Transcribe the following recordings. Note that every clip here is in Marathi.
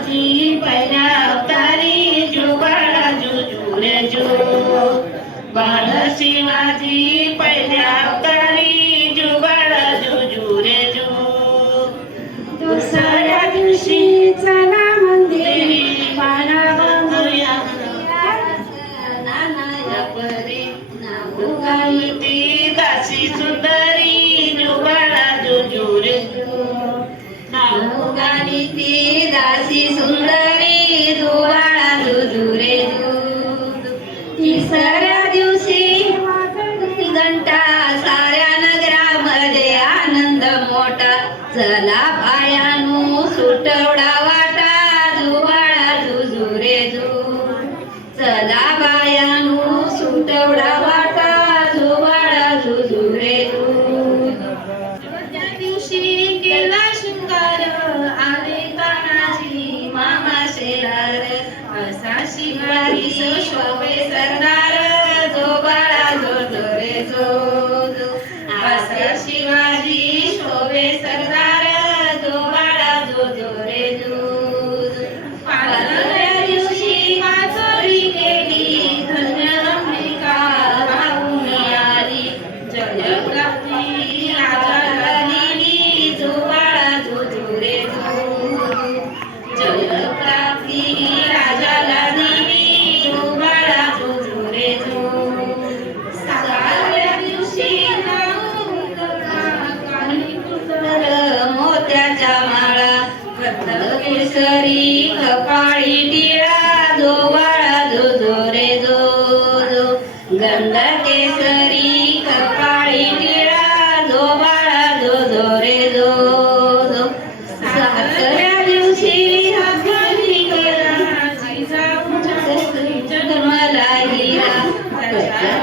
शिवाजी पहिल्या अवतारी जुबाळा जुजू रे जू बाळ शिवाजी पहिल्या अवतारी जुबाळा जुजू रे जू दुसऱ्या दिवशी चला मंदिरी पाना बांधूया नाना परी नागुकाई दासी सुंदरी जुबाळा जुजू रे जू नागुकाई ती दासी सुंदरी जुबाळा जुजू रे जू तिसऱ्या दिवशी घंटा साऱ्या नगरामध्ये आनंद मोठा चला बायानो सुटवडा वाटा जुबाळा जुजू रे जू चला बायानो सुटवडा वाटा जुबाळा जुजू रे जू त्या दिवशी केला शृंगार आले तानाजी मामा शेरार असा शिवारी शोभे सरदार जोबाळा जोजो रे जो असा शिवाजी शोभे सरदार जोबाळा जोजो रे जो पाचव्या दिवशी पाचोळी केली धन्य अंबिका राहून आली जय प्राप्ती राजाला दिली जोबाळा जोजो रे जो जय प्राप्ती राजाला दिली जोबाळा जोजो रे जो सहाव्या दिवशी मोत्याच्या माळा केसरी कपाळी टिळा जोबाळा जोजो रे जो गंध केसरी कपाळी टिळा जोबाळा जोजो रे जो सातव्या दिवशी जन्मला हिरा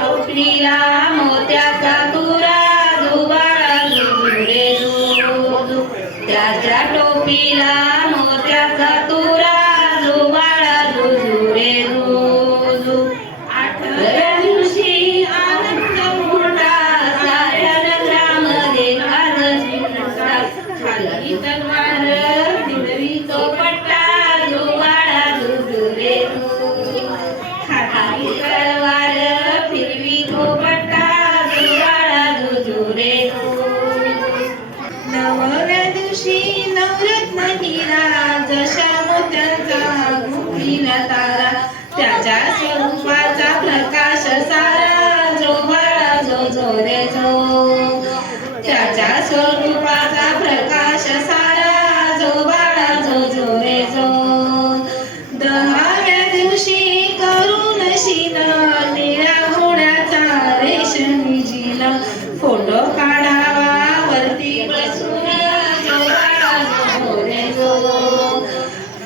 टोपलीला मोत्याचा तुरा जोबाळा जोजो रे जो त्याच्या टोपीला मोत्याचा तुरा जोबाळा जोजो रे जो आठव्या दिवशी आनंद मोठा साऱ्या नगरामध्ये खाली तलवार दिलवी तो पट्टा जोबाळा जोजो रे जो खाली तलवार फिरवी तो पट्टा जोबाळा जोजो रे जो नवव्या दिवशी नवरत्न हिरा जशा मोत्यांचा गुंफीला तारा त्याच्या स्वरूपाचा प्रकाश सारा जोबाळा जोजो रे जो त्याच्या स्वरूपाचा प्रकाश सारा जोबाळा जोजो रे जो दहाव्या दिवशी करून शीन निळ्या घोड्याचा रेशमी जीन फोटो काढावा वरती बसून जोबाळा जोजो रे जो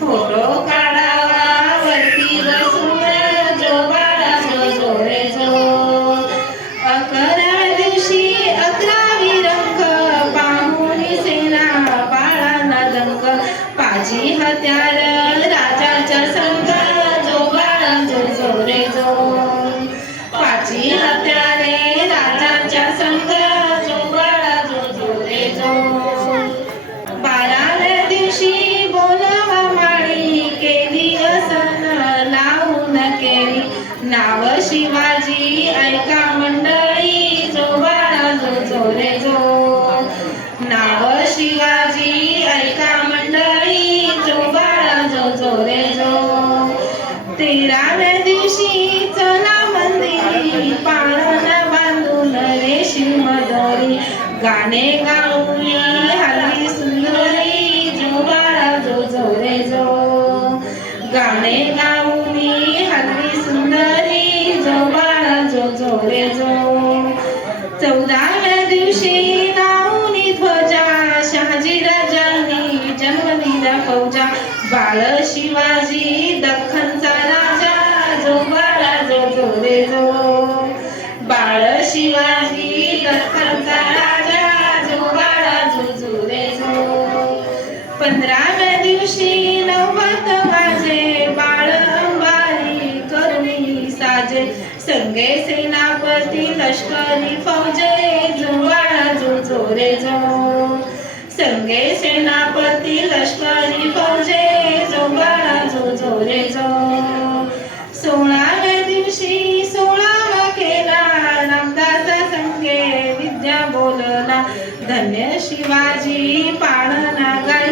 फोटो काढावा वरती बसून जोबाळा जोजो रे जो अकरा दिवशी 11वी रंग पाहुणी सेना बाळांना दंग पाची हत्यार राजाच्या संग जोबाळा जोजो रे जो पाची हत्यारे राजाच्या संग जोबाळा जोजो रे जो 12व्या दिवशी बोलावा माळी केली असन लावून केली नाव शिवाजी ऐका मंडळी जोबाळा जोजो रे जो नाव शिवाजी ऐका मंडळी जोबाळा जोजो रे जो 13व्या दिवशी चला मंदिरी पाळण बांधून रेशीम दोरी गाणे गाऊनी हल्ली सुंदरी जोबाळा जोजो रे जो गाणे गाऊनी हल्ली सुंदरी जोबाळा जोजो रे जो 14व्या दिवशी लावणी ध्वजा शहाजी राजांनी जन्म दिला फौजा बाळ शिवाजी दख्खनचा राजा जोबाळा जोजो रे जो बाळ शिवाजी दख्खनचा राजा जोबाळा जोजो रे जो 15व्या दिवशी नवत वाजे बाळ अंबारी करुणी साजे संगे सेनापती लष्करी फौजे जोबाळा जोजो रे जो संगे सेनापती लष्करी फौजे जोबाळा रे जो 16व्या दिवशी 16वा केला रामदासा संगे विद्या बोलला धन्य शिवाजी पाळणा गाय